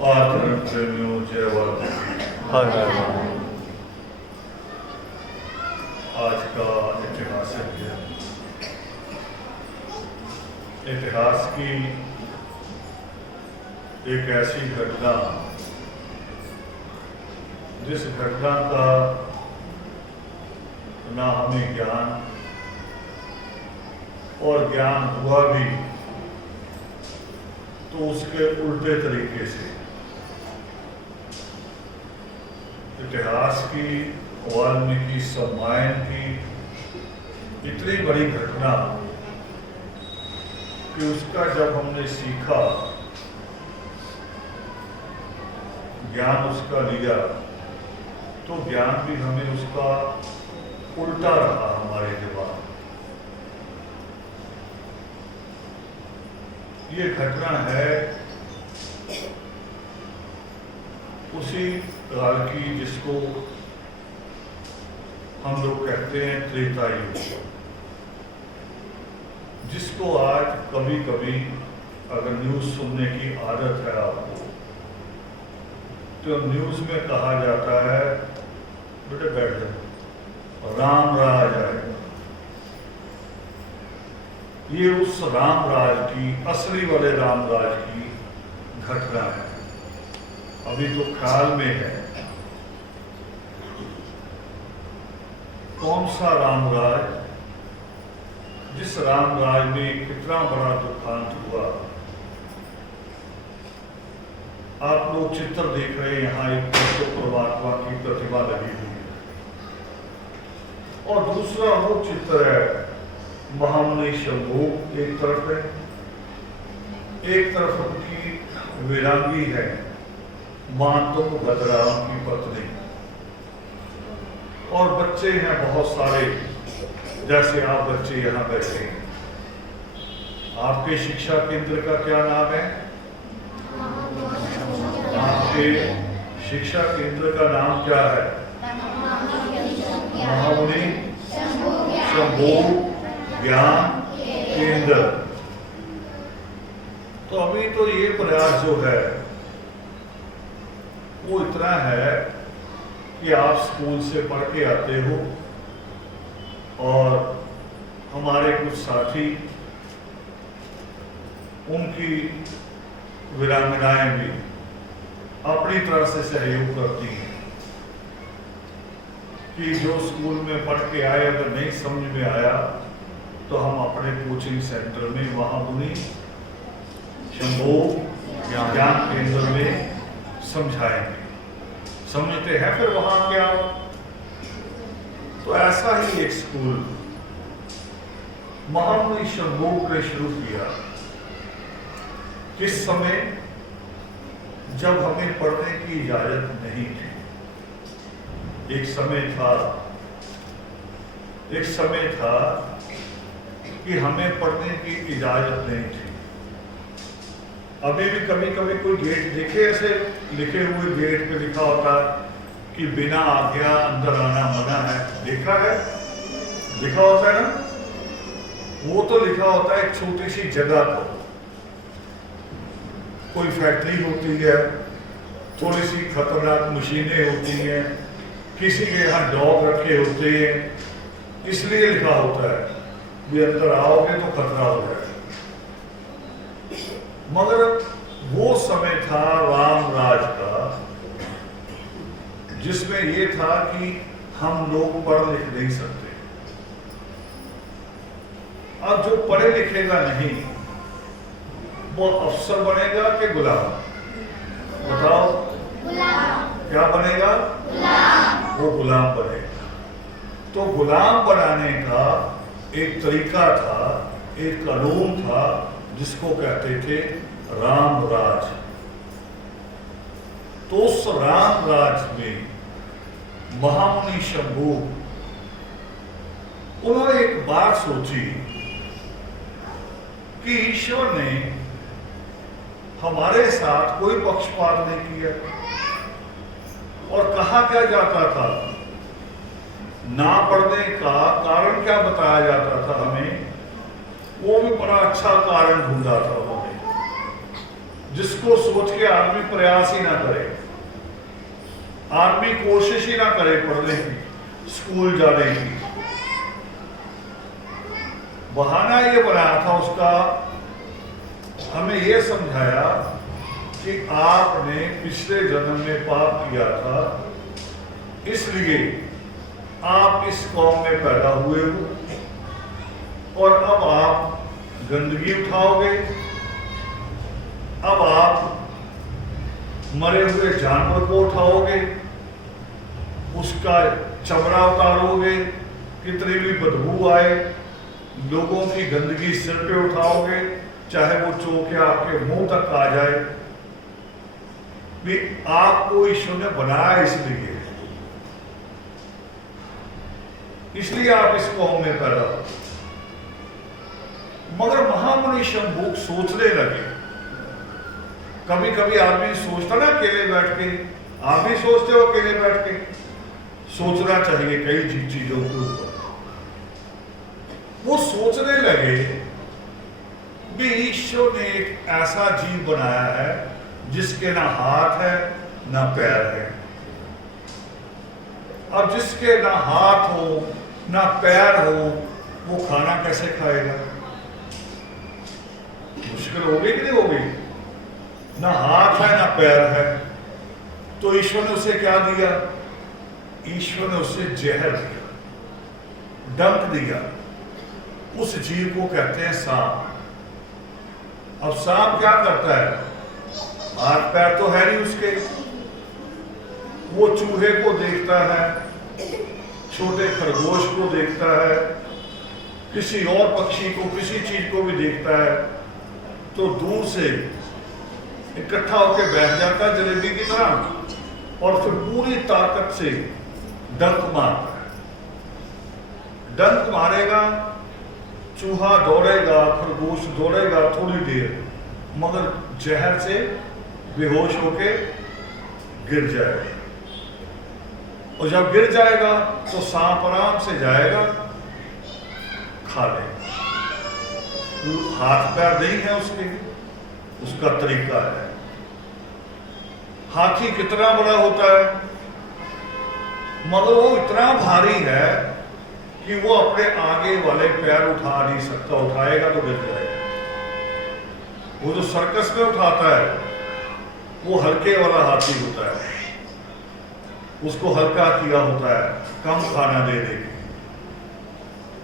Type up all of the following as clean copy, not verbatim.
आदरण प्रेमियों जय वाला। आज का ऐतिहासिक दिन, इतिहास की एक ऐसी घटना जिस घटना का ना हमें ज्ञान और ज्ञान हुआ भी तो उसके उल्टे तरीके से। इतिहास की, वाल्मीकि रामायण की इतनी बड़ी घटना कि उसका जब हमने सीखा, ज्ञान उसका लिया, तो ज्ञान भी हमें उसका उल्टा रहा हमारे दिमाग। ये घटना है उसी काल की जिसको हम लोग कहते हैं त्रेता युग, जिसको आज कभी कभी अगर न्यूज़ सुनने की आदत है आपको, तो न्यूज़ में कहा जाता है बेटे बैठ जाओ, राम राज आएगा। ये उस राम राज की, असली वाले राम राज की घटना है। अभी तो ख्याल में है कौन सा राम राज, जिस राम राज में कितना बड़ा दुखांत हुआ। आप लोग चित्र देख रहे हैं, यहाँ एक तो परमात्मा की प्रतिमा लगी हुई है और दूसरा वो चित्र है महामुनि शंभू। एक तरफ है, एक तरफ उनकी वीरांगी है मातुंगभद्रा की पत्नी, और बच्चे हैं बहुत सारे, जैसे आप बच्चे यहाँ बैठे हैं। आपके शिक्षा केंद्र का क्या नाम है? आपके शिक्षा केंद्र का नाम क्या है? महामुनि शंभू ज्ञान केंद्र। तो अभी तो ये प्रयास जो है वो इतना है कि आप स्कूल से पढ़ के आते हो और हमारे कुछ साथी, उनकी वीरांगनाएं भी अपनी तरह से सहयोग करती हैं कि जो स्कूल में पढ़ के आए, अगर नहीं समझ में आया तो हम अपने कोचिंग सेंटर में महामुनि शंभू ज्ञान केंद्र में समझाएंगे। समझते हैं फिर वहां क्या? तो ऐसा ही एक स्कूल महामुनि शंभू ने शुरू किया किस समय, जब हमें पढ़ने की इजाजत नहीं थी। एक समय था कि हमें पढ़ने की इजाजत नहीं थी। अभी भी कभी कभी कोई गेट देखे, ऐसे लिखे हुए गेट पे लिखा होता है कि बिना आज्ञा अंदर आना मना है। देखा है? लिखा होता है ना? वो तो लिखा होता है एक छोटी सी जगह पर, कोई फैक्ट्री होती है, थोड़ी सी खतरनाक मशीनें होती हैं, किसी के यहाँ डॉग रखे होते हैं, इसलिए लिखा होता है भी अंदर आओगे तो खतरा हो जाएगा। मगर वो समय था राम राज का जिसमें ये था कि हम लोग पढ़ लिख नहीं सकते। अब जो पढ़े लिखेगा नहीं वो अफसर बनेगा कि गुलाम? बताओ, क्या बनेगा? वो गुलाम बनेगा। तो गुलाम बनाने का एक तरीका था, एक कानून था जिसको कहते थे राम राज। तो उस राम राज में महामुनि शंभू, उन्होंने एक बात सोची कि ईश्वर ने हमारे साथ कोई पक्षपात नहीं किया। और कहा क्या जाता था, ना पढ़ने का कारण क्या बताया जाता था हमें, वो भी बड़ा अच्छा कारण ढूंढा था उन्होंने। जिसको सोच के आदमी प्रयास ही ना करे, आदमी कोशिश ही ना करे पढ़ने की, स्कूल जाने की। बहाना ये बनाया था उसका, हमें ये समझाया कि आपने पिछले जन्म में पाप किया था, इसलिए आप इस कौम में पैदा हुए हो और अब आप गंदगी उठाओगे, अब आप मरे हुए जानवर को उठाओगे, उसका चमड़ा उतारोगे, कितनी भी बदबू आए, लोगों की गंदगी सिर पे उठाओगे, चाहे वो चोके आपके मुंह तक आ जाए। भी आपको ईश्वर ने बनाया इसलिए आप इस कौम में पैदा हो। मगर महामुनि शंभुक सोचने लगे, कभी कभी आदमी सोचता ना अकेले बैठ के, आप भी सोचते हो अकेले बैठ के, सोचना चाहिए कई चीजों के ऊपर। वो सोचने लगे कि ईश्वर ने एक ऐसा जीव बनाया है जिसके ना हाथ है ना पैर है। अब जिसके ना हाथ हो ना पैर हो, वो खाना कैसे खाएगा? मुश्किल होगी कि नहीं होगी? ना हाथ है ना पैर है, तो ईश्वर ने उसे क्या दिया? ईश्वर ने उसे जहर दिया, डंक दिया। उस जीव को कहते हैं सांप। अब सांप क्या करता है? हाथ पैर तो है नहीं उसके, वो चूहे को देखता है, छोटे खरगोश को देखता है, किसी और पक्षी को, किसी चीज को भी देखता है, तो दूर से इकट्ठा होकर बैठ जाता है जलेबी की तरह और फिर पूरी ताकत से डंक मारता है। डंक मारेगा, चूहा दौड़ेगा, खरगोश दौड़ेगा थोड़ी देर, मगर जहर से बेहोश होके गिर जाएगा। और जब गिर जाएगा तो सांप आराम से जाएगा, खा लेगा। हाथ पैर नहीं है उसके, उसका तरीका है। हाथी कितना बड़ा होता है, मगर वो इतना भारी है कि वो अपने आगे वाले पैर उठा नहीं सकता, उठाएगा तो गिर जाएगा। वो जो सर्कस में उठाता है वो हल्के वाला हाथी होता है, उसको हल्का किया होता है कम खाना दे दे।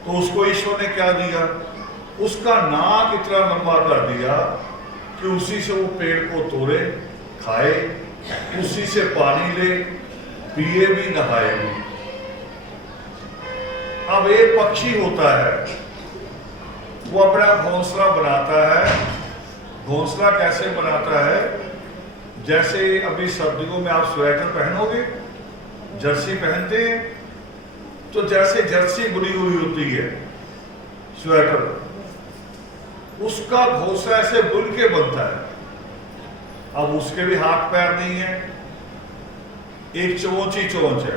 तो उसको ईश्वर ने क्या दिया? उसका नाक इतना लंबा कर दिया कि उसी से वो पेड़ को तोड़े, खाए, उसी से पानी ले, पिए भी, नहाए भी। अब एक पक्षी होता है, वो अपना घोंसला बनाता है। घोंसला कैसे बनाता है? जैसे अभी सर्दियों में आप स्वेटर पहनोगे, जर्सी पहनते हैं, तो जैसे जर्सी बुनी हुई होती है स्वेटर, उसका घोंसला ऐसे बुन के बनता है। अब उसके भी हाथ पैर नहीं है, एक चोंच ही चोंच है,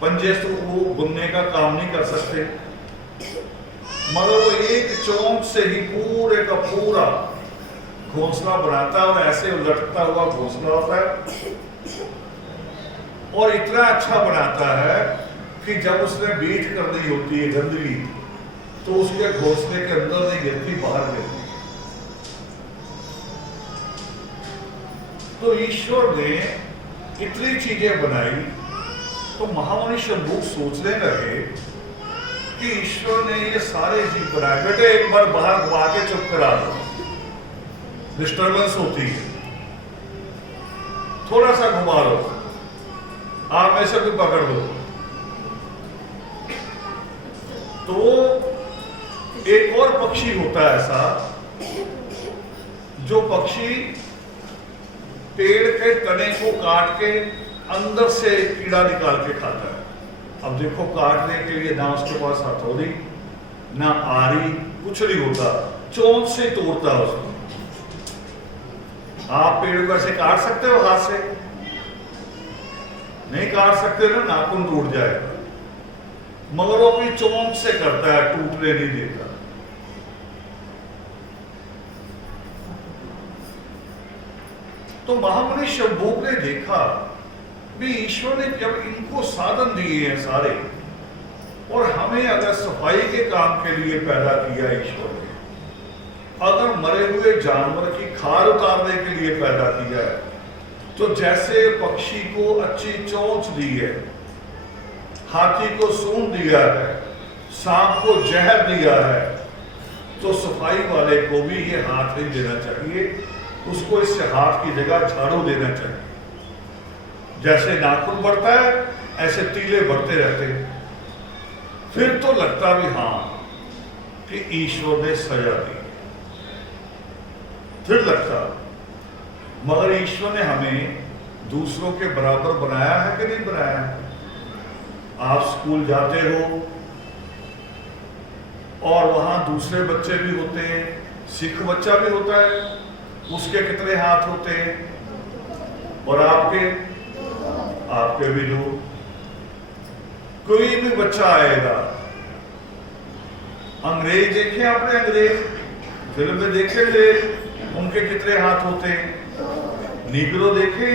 पंजे से वो बुनने का काम नहीं कर सकते, मगर वो एक चोंच से ही पूरे का पूरा घोंसला बनाता है और ऐसे लटकता हुआ घोंसला होता है। और इतना अच्छा बनाता है कि जब उसने बीट करनी होती है गंदगी, तो उसके घोंसले के अंदर नहीं गिरती, बाहर गिरती। तो ईश्वर ने इतनी चीजें बनाई, तो महामुनि शंभुक सोचने लगे कि ईश्वर ने ये सारे जीव बनाए। बेटे एक बार बाहर घुमा के चुप करा दो, डिस्टर्बेंस होती है, थोड़ा सा घुमा लो, आप में से भी पकड़ लो। तो एक और पक्षी होता है ऐसा, जो पक्षी पेड़ के तने को काट के अंदर से कीड़ा निकाल के खाता है। अब देखो, काटने के लिए ना उसके पास हथौड़ी ना आरी, कुछ नहीं होता, चोंच से तोड़ता है उसको। आप पेड़ को ऐसे काट सकते हो हाथ से? नहीं काट सकते ना, नाखून टूट जाएगा। मगर वो अपनी चोंच से करता है, टूटने नहीं देता। तो महामुनि शंभूक ने देखा भी ईश्वर ने जब इनको साधन दिए हैं सारे, और हमें अगर सफाई के काम के लिए पैदा किया ईश्वर ने, अगर मरे हुए जानवर की खाल उतारने के लिए पैदा किया है, तो जैसे पक्षी को अच्छी चोंच दी है, हाथी को सूंड दिया है, सांप को जहर दिया है, तो सफाई वाले को भी ये हाथ नहीं देना चाहिए, उसको इससे हाथ की जगह झाड़ू देना चाहिए। जैसे नाखून बढ़ता है ऐसे तीले बढ़ते रहते हैं। फिर तो लगता भी हाँ कि ईश्वर ने सजा दी, फिर लगता, मगर ईश्वर ने हमें दूसरों के बराबर बनाया है कि नहीं बनाया है? आप स्कूल जाते हो और वहां दूसरे बच्चे भी होते हैं, सिख बच्चा भी होता है, उसके कितने हाथ होते हैं, और आपके भी दो। कोई भी बच्चा आएगा, अंग्रेज देखे आपने, अंग्रेज फिल्म में देखेंगे उनके कितने हाथ होते हैं, नीग्रो देखे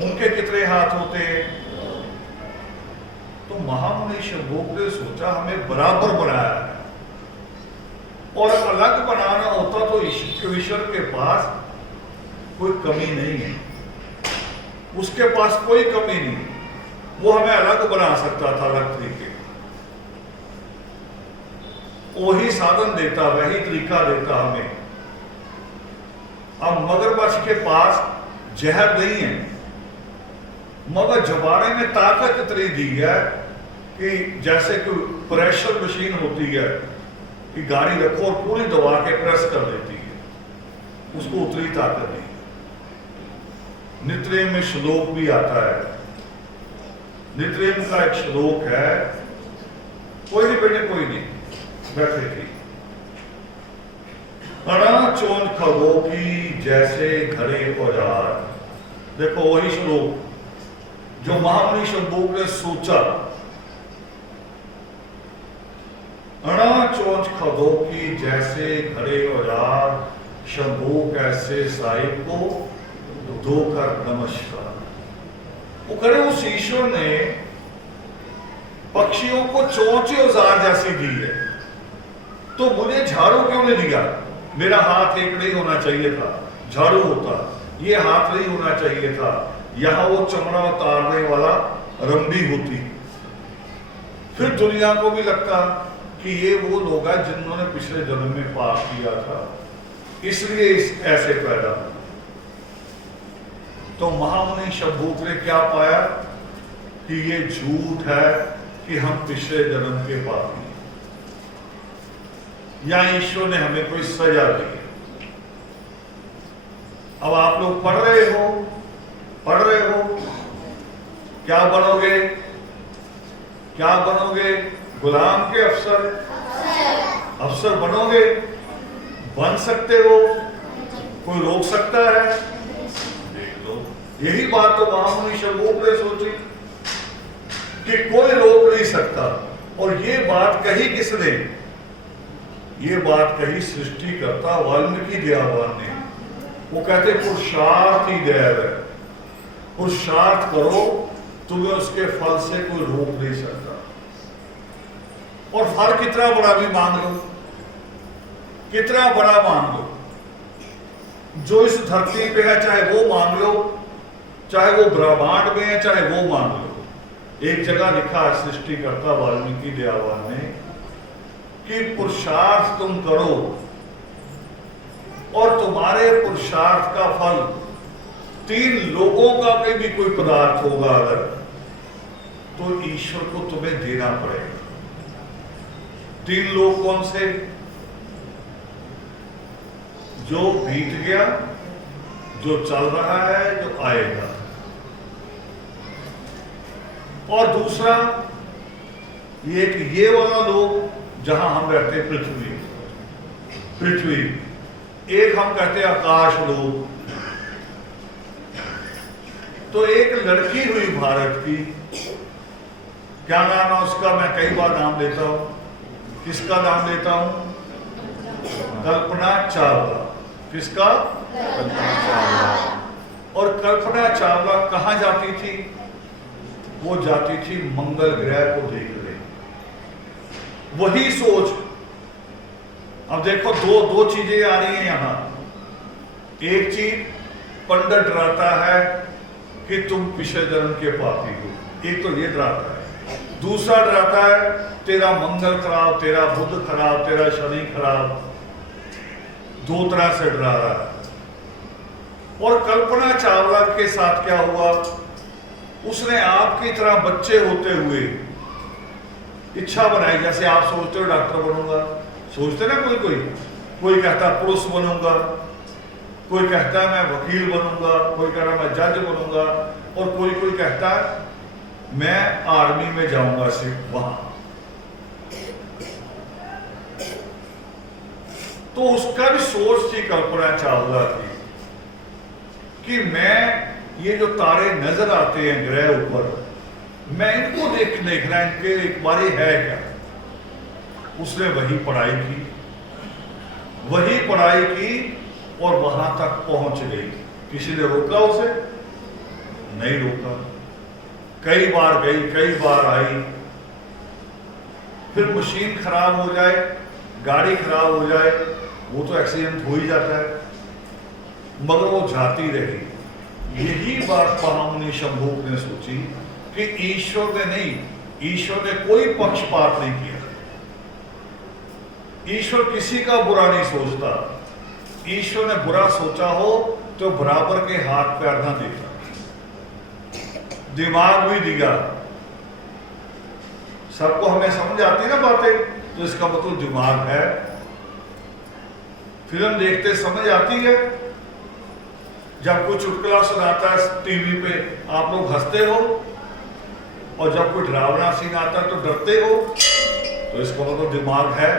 उनके कितने हाथ होते हैं। तो महामुनि शंभूक ने सोचा हमें बराबर बनाया है, और अलग बनाना होता तो ईश्वर के पास कोई कमी नहीं है, उसके पास कोई कमी नहीं, वो हमें अलग बना सकता था, अलग तरीके, वही साधन देता, वही तरीका देता हमें। अब मगरमच्छ के पास जहर नहीं है, मगर जबाने में ताकत इतनी दी है कि जैसे कोई प्रेशर मशीन होती है कि गाड़ी रखो और पूरी दबा के प्रेस कर देती है, उसको उतनी ताकत दी। नित्रेम में श्लोक भी आता है, नित्रेम का एक श्लोक है, कोई नहीं बेटे कोई नहीं बैठे थी। चोन खगो की जैसे घड़े औजार, देखो वही श्लोक जो महामुनि शंभूक ने सोचा। चोंच खगो की जैसे घड़े औजार, शंभूक ऐसे साहिब को धोकर नमस्कार। वो करे उस ईश्वर ने पक्षियों को चोंचे औजार जैसी दी है, तो मुझे झाड़ू क्यों नहीं दिया? मेरा हाथ एक नहीं होना चाहिए था, झाड़ू होता, ये हाथ नहीं होना चाहिए था, यहां वो चमड़ा उतारने वाला रंबी होती। फिर दुनिया को भी लगता कि ये वो लोग हैं जिन्होंने पिछले जन्म में पाप किया था, इसलिए ऐसे पैदा। तो महामुनि शंभूक ने क्या पाया कि ये झूठ है कि हम पिछले जन्म के पापी, या ईश्वर ने हमें कोई सजा दी। अब आप लोग पढ़ रहे हो, क्या बनोगे? क्या बनोगे? गुलाम के अफसर? अफसर बनोगे? बन सकते हो, कोई रोक सकता है? देख लो, यही बात तो महामुनि शंभूक ने सोची कि कोई रोक नहीं सकता। और ये बात कही किसने? ये बात कही सृष्टि करता वाल्मीकि दयावान ने। वो कहते पुरुषार्थ ही दैव है, पुरुषार्थ करो, तुम्हें उसके फल से कोई रोक नहीं सकता। और फल कितना बड़ा भी मांग लो, कितना बड़ा मांग लो, जो इस धरती पे है चाहे वो मांग लो, चाहे वो ब्रह्मांड में है चाहे वो मांग लो। एक जगह लिखा है सृष्टि करता वाल्मीकि दयावान ने कि पुरुषार्थ तुम करो, और तुम्हारे पुरुषार्थ का फल 3 लोगों का भी कोई पदार्थ होगा अगर, तो ईश्वर को तुम्हें देना पड़ेगा। 3 लोग कौन से? जो बीत गया, जो चल रहा है, जो आएगा, और दूसरा ये कि ये वाला लोग जहां हम रहते हैं, पृथ्वी, एक हम कहते हैं आकाश लोग। तो एक लड़की हुई भारत की, क्या नाम है उसका? मैं कई बार नाम लेता हूं, किसका नाम लेता हूं? कल्पना चावला। किसका? कल्पना चावला। कल्पना चावला कहां जाती थी? वो जाती थी मंगल ग्रह को देखने। वही सोच। अब देखो दो चीजें आ रही हैं यहां। एक चीज पंडित डराता है कि तुम पिछले जन्म के पापी हो, एक तो ये डराता है। दूसरा डराता है तेरा मंगल खराब, तेरा बुध खराब, तेरा शनि खराब। दो तरह से डरा रहा है। और कल्पना चावला के साथ क्या हुआ? उसने आपकी तरह बच्चे होते हुए इच्छा बनाई। जैसे आप सोचते हो डॉक्टर बनूंगा, सोचते ना कोई कहता पुरुष बनूंगा, कोई कहता है मैं वकील बनूंगा, कोई कह रहा मैं जज बनूंगा, और कोई कहता है मैं आर्मी में जाऊंगा सिर्फ वहां। तो उसका भी सोच थी कल्पना चावला की कि मैं ये जो तारे नजर आते हैं ग्रह ऊपर, मैं इनको देखना इनके एक बारी है क्या। उसने वही पढ़ाई की और वहां तक पहुंच गई। किसी ने रोका उसे? नहीं रोका। कई बार गई, कई बार आई। फिर मशीन खराब हो जाए, गाड़ी खराब हो जाए, वो तो एक्सीडेंट हो ही जाता है, मगर वो जाती रही। यही बात महामुनि शंभूक ने सोची कि ईश्वर ने कोई पक्षपात नहीं किया। ईश्वर किसी का बुरा नहीं सोचता। ईश्वर ने बुरा सोचा हो तो बराबर के हाथ पैर ना देता। दिमाग भी दिया। सबको हमें समझ आती ना बातें, तो इसका मतलब दिमाग है। फिल्म देखते समझ आती है। जब कोई चुटकुला सुनाता है टीवी पे आप लोग हंसते हो, और जब कोई डरावना सीन आता है तो डरते हो, तो इसका मतलब दिमाग है।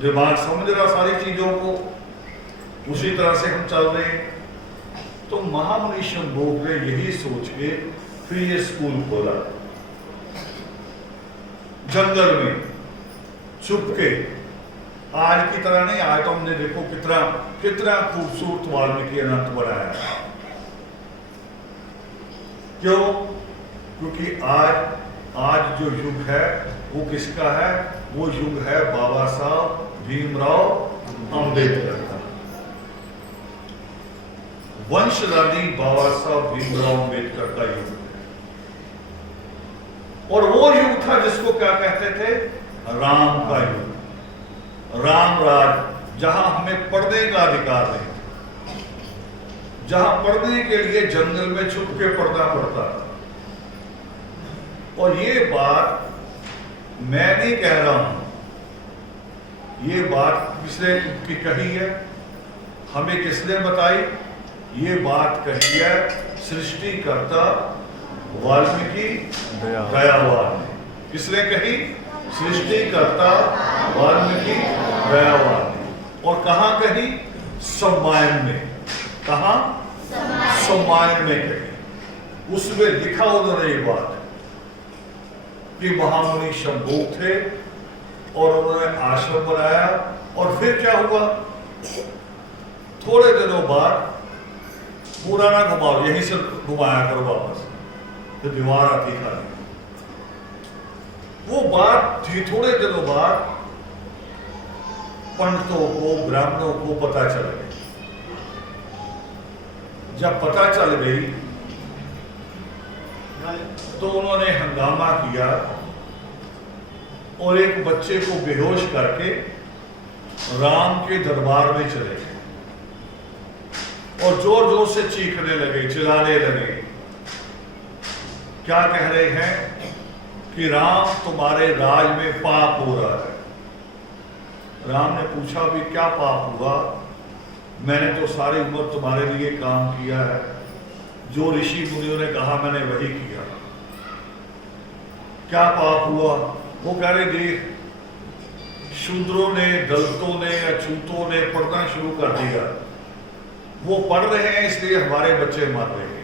दिमाग समझ रहा सारी चीजों को, उसी तरह से हम चल रहे हैं। तो महामुनि शंभूक ने यही सोच के फिर ये स्कूल खोला जंगल में छुप के। आज की तरह नहीं, आज तो हमने देखो कितना खूबसूरत वाल्मीकि अनंत बनाया। क्यों? क्योंकि आज जो युग है वो किसका है? वो युग है बाबा साहब भीमराव अंबेडकर का। वंशरानी बाबा साहब भीमराव अंबेडकर का युग है। और वो युग था जिसको क्या कहते थे? राम का युग, राम राज, जहां हमें पढ़ने का अधिकार नहीं, जहां पढ़ने के लिए जंगल में छुप के पढ़ना पड़ता। और ये बात मैं नहीं कह रहा हूं, ये बात किसने की कही है? हमें किसने बताई? ये बात कही है सृष्टिकर्ता वाल्मीकि दयावान ने। किसने कही? सृष्टिकर्ता वाल्मीकि दयावान ने। और कहां कही? सम्मायन में। कहां? सम्मायन में कही। उसमें लिखा उन्होंने ये बात कि महामुनि शंभूक थे और उन्होंने आश्रम बनाया। और फिर क्या हुआ? थोड़े दिनों बाद, पूरा ना घुमाओ, यहीं से घुमाया करो वापस, तो दीवार आती खाली। वो बात थी थोड़े दिनों बाद पंडितों को, ब्राह्मणों को पता चल गई। जब पता चल गई तो उन्होंने हंगामा किया और एक बच्चे को बेहोश करके राम के दरबार में चले गए और जोर जोर से चीखने लगे, चिल्लाने लगे। क्या कह रहे हैं कि राम तुम्हारे राज में पाप हो रहा है। राम ने पूछा भी क्या पाप हुआ? मैंने तो सारी उम्र तुम्हारे लिए काम किया है, जो ऋषि मुनियों ने कहा मैंने वही किया। क्या पाप हुआ? वो कह रहे देख, शूद्रों ने, दलितों ने, अछूतों ने पढ़ना शुरू कर दिया। वो पढ़ रहे हैं इसलिए हमारे बच्चे मर रहे हैं।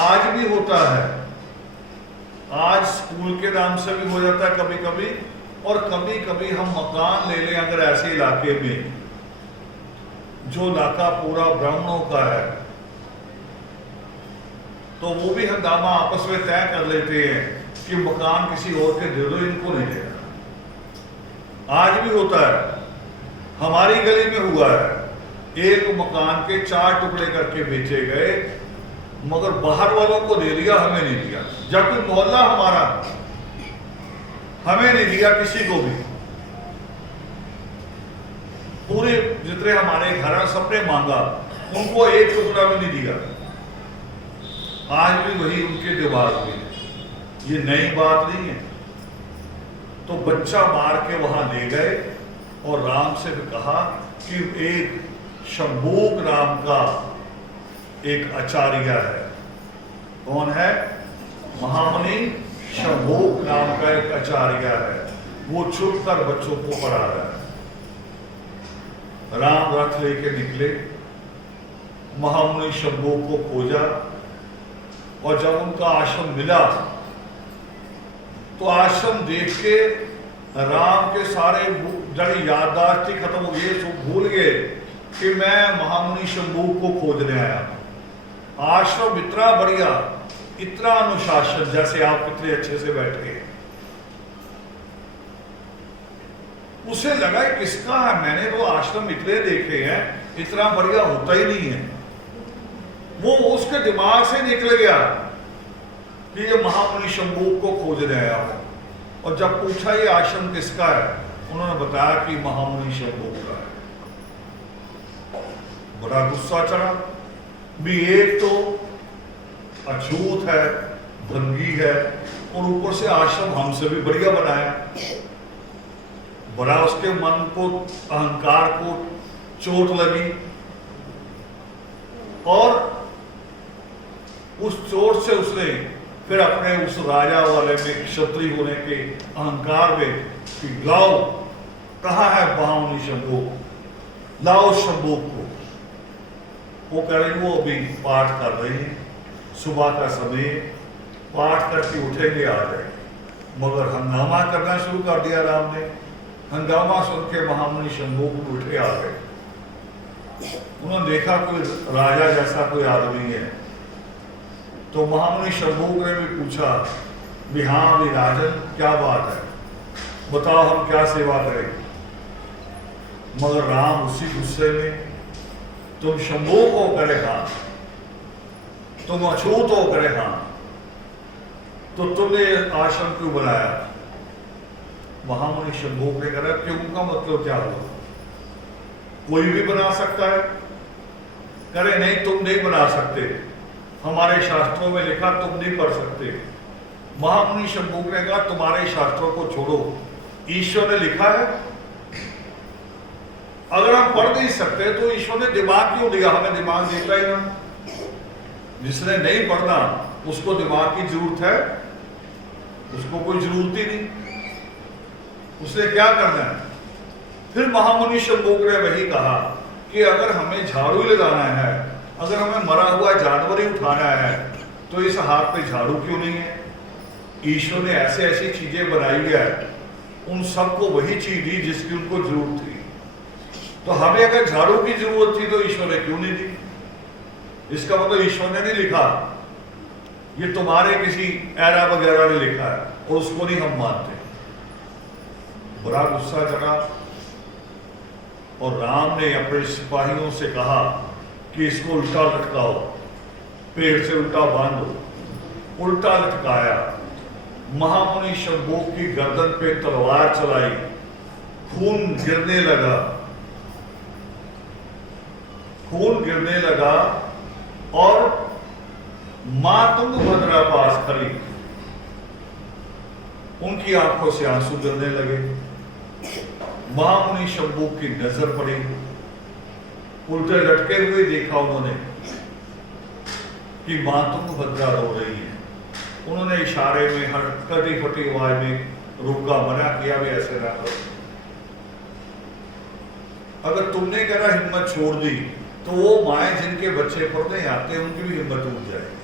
आज भी होता है, आज स्कूल के नाम से भी हो जाता है कभी कभी, और कभी कभी हम मकान ले लें अगर ऐसे इलाके में जो नाका पूरा ब्राह्मणों का है, तो वो भी हंगामा आपस में तय कर लेते हैं कि मकान किसी और के दे दो, इनको नहीं देना। आज भी होता है, हमारी गली में हुआ है, एक मकान के 4 टुकड़े करके बेचे गए, मगर बाहर वालों को दे दिया, हमें नहीं दिया। जबकि मोहल्ला हमारा, हमें नहीं दिया किसी को भी। पूरे जितने हमारे घर हैं सबने मांगा, उनको एक टुकड़ा भी नहीं दिया। आज भी वही उनके दिमाग में, ये नई बात नहीं है। तो बच्चा मार के वहां ले गए और राम से भी कहा कि एक शंभूक नाम का एक आचार्य है। कौन है? महामुनि शंभूक नाम का एक आचार्य है, वो छुपकर बच्चों को पढ़ा रहा है। राम रथ लेके निकले, महामुनि शंभूक को खोजा, और जब उनका आश्रम मिला तो आश्रम देख के राम के सारे जड़ी याददाश्त ही खत्म हो गई, भूल गए कि मैं महामुनि शंभूक को खोजने आया। आश्रम इतना बढ़िया, इतना अनुशासन, जैसे आप कितने अच्छे से बैठे हैं। उसे लगा किसका है, मैंने तो आश्रम इतने देखे हैं, इतना बढ़िया होता ही नहीं है। वो उसके दिमाग से निकल गया कि ये महामुनि शंभूक को खोजने आया हो। और जब पूछा ये आश्रम किसका है, उन्होंने बताया कि महामुनि शंभूक का है। बड़ा गुस्सा चढ़ा भी, एक तो अछूत है, भंगी है, और ऊपर से आश्रम हमसे भी बढ़िया बनाया। बड़ा उसके मन को, अहंकार को चोट लगी, और उस चोट से उसने फिर अपने उस राजा वाले में, क्षत्रिय होने के अहंकार में, कि लाओ, कहाँ है महामुनि शंभूक, लाओ शंभूक को। वो कह रही, वो अभी पाठ कर रही है, सुबह का समय, पाठ करके उठेंगे आ जाएंगे। मगर हंगामा करना शुरू कर दिया राम ने। हंगामा सुन के महामुनि शंभूक उठे आ गए। उन्होंने देखा कोई राजा जैसा कोई आदमी है, तो महामुनि शंभूक ने भी पूछा भी, हाँ भी राजन, क्या बात है, बताओ हम क्या सेवा करें। मगर राम उसी गुस्से में, तुम शंभूक हो करे हाँ, तुम अछूत हो करे हाँ, तो तुमने आश्रम क्यों बनाया? महामुनि शंभूक ने कहा, क्यों का मतलब क्या हुआ? कोई भी बना सकता है? करे नहीं, तुम नहीं बना सकते, हमारे शास्त्रों में लिखा, तुम नहीं पढ़ सकते। महामुनि शंभूक ने कहा, तुम्हारे शास्त्रों को छोड़ो, ईश्वर ने लिखा है। अगर हम पढ़ नहीं सकते तो ईश्वर ने दिमाग क्यों दिया? हमें दिमाग देता ही ना। जिसने नहीं पढ़ना उसको दिमाग की जरूरत है? उसको कोई जरूरत ही नहीं। उसने क्या करना है? फिर महामुनि शंभूक ने वही कहा कि अगर हमें झाड़ू लगाना है, अगर हमें मरा हुआ जानवर ही उठाना है, तो इस हाथ पे झाड़ू क्यों नहीं है? ईश्वर ने ऐसे ऐसी चीजें बनाई है, उन सबको वही चीज दी जिसकी उनको जरूरत थी। तो हमें अगर झाड़ू की जरूरत थी तो ईश्वर ने क्यों नहीं दी? इसका मतलब ईश्वर ने नहीं लिखा, ये तुम्हारे किसी एरा वगैरह ने लिखा है, और उसको नहीं हम मानते। बड़ा गुस्सा चढ़ा, और राम ने अपने सिपाहियों से कहा कि इसको उल्टा लटकाओ, पेड़ से उल्टा बांधो। उल्टा लटकाया, महामुनि शंभूक की गर्दन पे तलवार चलाई, खून गिरने लगा, खून गिरने लगा, और मां तुंगभद्रा पास खड़ी, उनकी आंखों से आंसू गिरने लगे। महामुनि शंभूक की नजर पड़ी, उल्टे लटके हुए देखा उन्होंने कि मां तुंगभद्रा रो रही है। उन्होंने इशारे में, हर कटी फटी आवाज में रोका, मना किया भी ऐसे ना करो। अगर तुमने कहा हिम्मत छोड़ दी, तो वो माएं जिनके बच्चे पढ़ने आते हैं उनकी भी हिम्मत उठ जाएगी।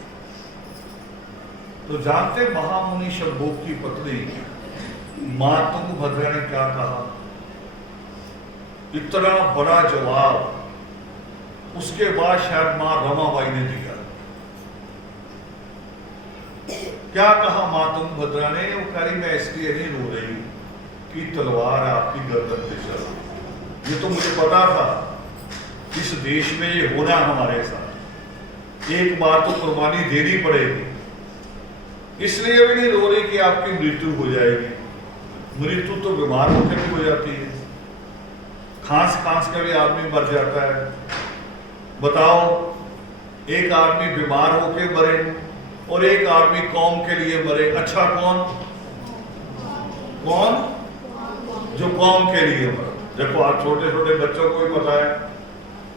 तो जानते महामुनि शंभूक की पत्नी मां तुंगभद्रा ने क्या कहा? इतना बड़ा जवाब उसके बाद शायद मां रमाबाई ने दिया। क्या कहा मां तुंगभद्रा ने? वो कह रही मैं इसलिए नहीं रो रही कि तलवार आपकी गर्दन पे चल रही। ये तो मुझे पता था इस देश में ये होना हमारे साथ, एक बार तो कुर्बानी देनी पड़ेगी, इसलिए भी नहीं रो रही कि आपकी मृत्यु हो जाएगी। मृत्यु तो बीमार होकर भी हो जाती है, खांस खांस कर भी आदमी मर जाता है। बताओ, एक आदमी बीमार होकर मरे और एक आदमी कौम के लिए मरे, अच्छा कौन? कौन? जो कौम के लिए मरे। देखो, आप छोटे छोटे बच्चों को भी पता है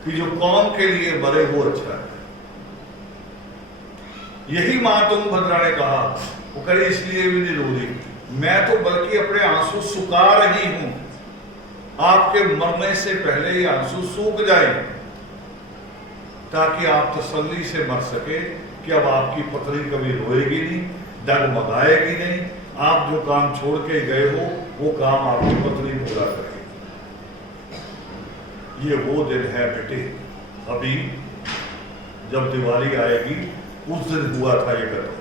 कि जो कौम के लिए मरे वो अच्छा है। यही मां तुंगभद्रा ने कहा, वो करे इसलिए भी नहीं रो रही, मैं तो बल्कि अपने आंसू सुखा रही हूं, आपके मरने से पहले ये आंसू सूख जाए ताकि आप तसल्ली से मर सके कि अब आपकी पत्नी कभी रोएगी नहीं, डगमगाएगी नहीं, आप जो काम छोड़ के गए हो वो काम आपकी पत्नी पूरा करेगी। ये वो दिन है बेटे, अभी जब दिवाली आएगी उस दिन हुआ था ये कदम।